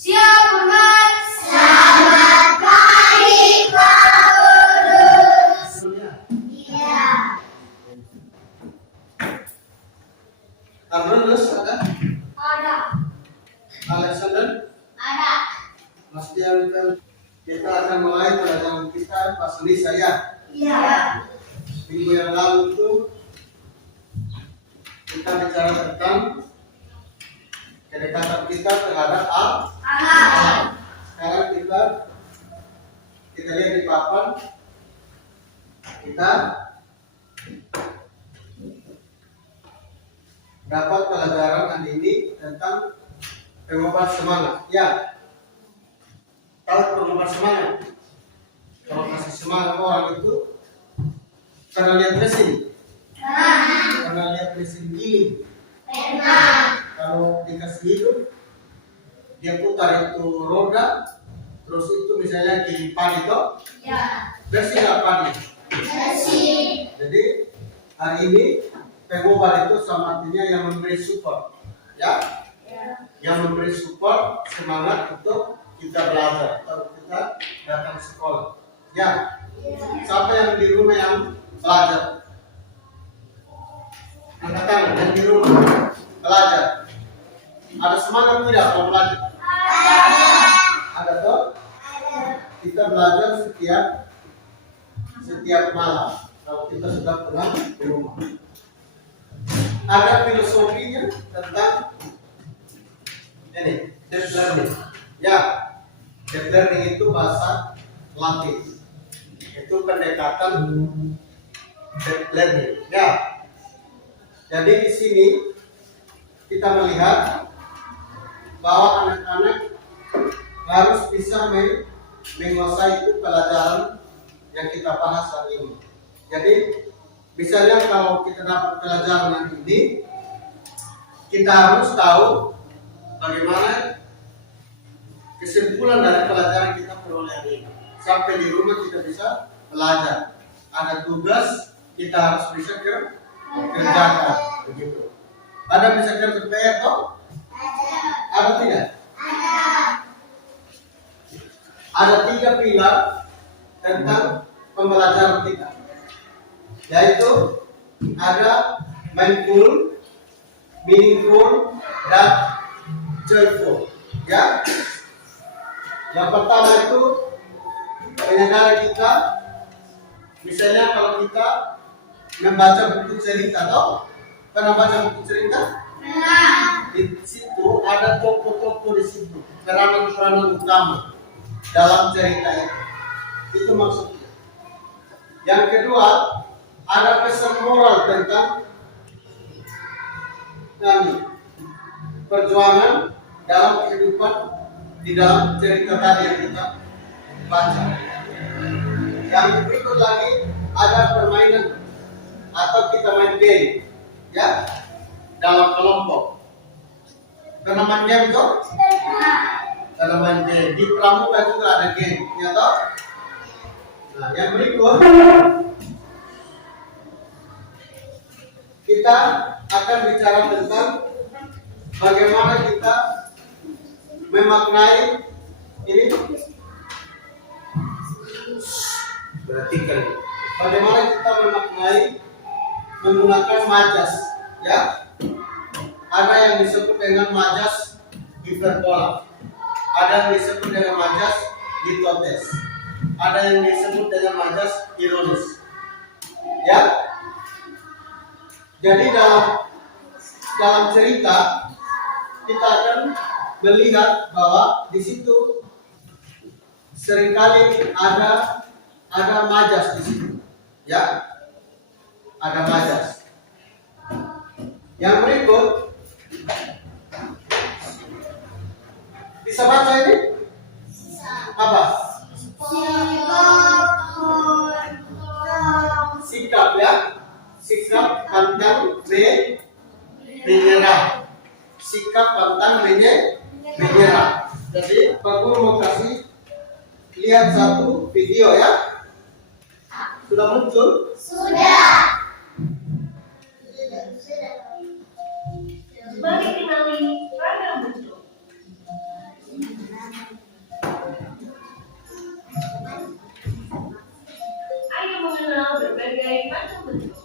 Siap, Bunda. Selamat pagi, Pak Guru. Iya. Amrulus ada? Ada. Alexander? Ada. Mas Dian, kita akan mulai pelajaran kita pas Lisa ya. Iya. Minggu yang lalu itu kita bicara tentang kedekatan kita terhadap alam. Sekarang kita lihat di papan. Kita dapat pelajaran hari ini tentang pengobat semangat. Ya, tahu pengobat semangat? Kalau kasih semangat orang itu karena lihat mesin, karena lihat mesin giling. Kalau dikasih hidup, dia putar itu roda, terus itu misalnya giling padi itu, bersih nggak padi? Bersih. Jadi hari ini pengobat itu sama artinya yang memberi support, ya, yang memberi support semangat untuk kita belajar atau kita datang sekolah, ya. Siapa yang di rumah yang belajar? Angkat tangan yang di rumah belajar. Ada semangat tidak mau belajar? Ada toh? Kita belajar setiap malam kalau kita sudah pulang ke rumah. Ada filosofinya tentang ini, deep learning. Ya, deep learning itu bahasa Latin. Itu pendekatan deep learning. Ya. Jadi di sini kita melihat bahwa anak-anak harus bisa menguasai itu pelajaran yang kita bahas hari ini. Jadi misalnya kalau kita dapat pelajaran yang ini, kita harus tahu bagaimana kesimpulan dari pelajaran kita peroleh hari ini. Sampai di rumah kita bisa belajar. Ada tugas kita harus bisa kerjakan, begitu. Ada bisa kerja PR toh? Ada tidak? Ada 3 pilar tentang pembelajaran kita, yaitu ada mindful, meaningful, dan joyful. Ya, yang pertama itu menyadari kita, misalnya kalau kita membaca buku cerita, toh pernah baca buku cerita? Di situ ada tokoh-tokoh di situ, peranan-peranan utama dalam cerita itu. Itu maksudnya. Yang kedua, ada pesan moral tentang perjuangan dalam kehidupan di dalam cerita tadi yang kita baca. Yang berikut lagi ada permainan atau kita main game, ya, dalam kelompok. Pernah main game toh? Pernah main game. Di pramuka juga ada game, ya toh? Nah, yang berikut kita akan bicara tentang bagaimana kita memaknai ini. Perhatikan, bagaimana kita memaknai menggunakan majas, ya. Ada yang disebut dengan majas hiperbola, ada yang disebut dengan majas litotes, ada yang disebut dengan majas ironis, ya. Jadi dalam cerita kita akan melihat bahwa di situ seringkali ada majas di situ, ya. Ada majas. Yang berikut bisa baca ini? Apa? Sikap, ya. Sikap pantang menyerah. Sikap pantang menyerah. Jadi Pak Guru mau kasih lihat satu video, ya. Sudah muncul? Sudah. Sebagai kenali ragam bentuk. mengenal berbagai macam bentuk.